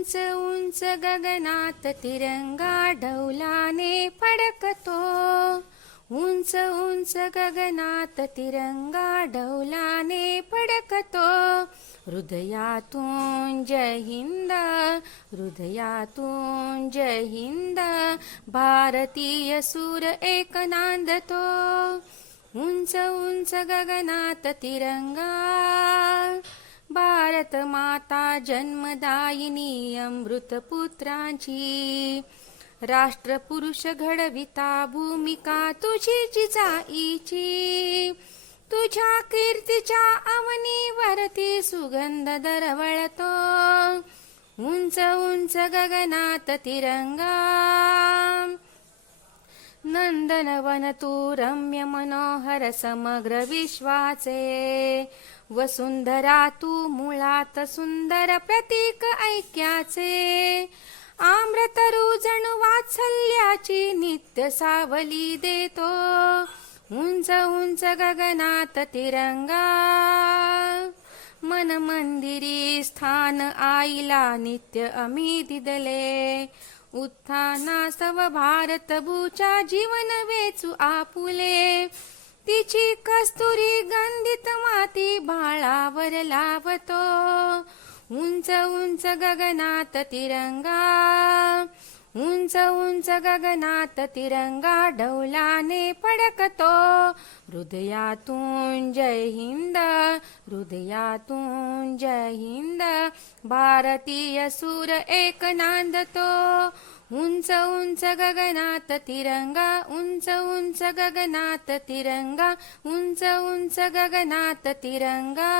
उंच उंच गगनात तिरंगा डौलाने फडकतो. उंच उंच गगनात तिरंगा डौलाने फडकतो. हृदयातून जय हिंद, हृदयातून जय हिंद, भारतीय सूर एक नांदतो. उंच उंच गगनात तिरंगा, भारत माता जन्मदायिनी अमृतपुत्रांची. राष्ट्रपुरुष घडविता भूमिका तुझी जिजाईची. तुझ्या कीर्तीच्या अवनीवरती सुगंध दरवळतो. उंच उंच गगनात तिरंगा, नंदनवन तू रम्य मनोहर समग्र विश्वाचे. वसुंधरा तू मुळात सुंदर प्रतीक ऐक्याचे. आम्रतरू जणू वात्सल्याची नित्य सावली देतो. उंच उंच गगनात तिरंगा, मन मंदिरी स्थान आईला नित्य आम्ही दिदले. उत्थानास्तव भारत भूच्या जीवन वेचू आपुले. तिची कस्तुरी गंधित माती बाळावर लावतो. उंच उंच गगनात तिरंगा, उंच उंच गगनात तिरंगा डौलाने फडकतो. हृदयातून जय हिंद, हृदयातून जय हिंद, भारतीय सूर एक नांदतो. उंच उंच गगनात तिरंगा, उंच उंच गगनात तिरंगा, उंच उंच गगनात तिरंगा.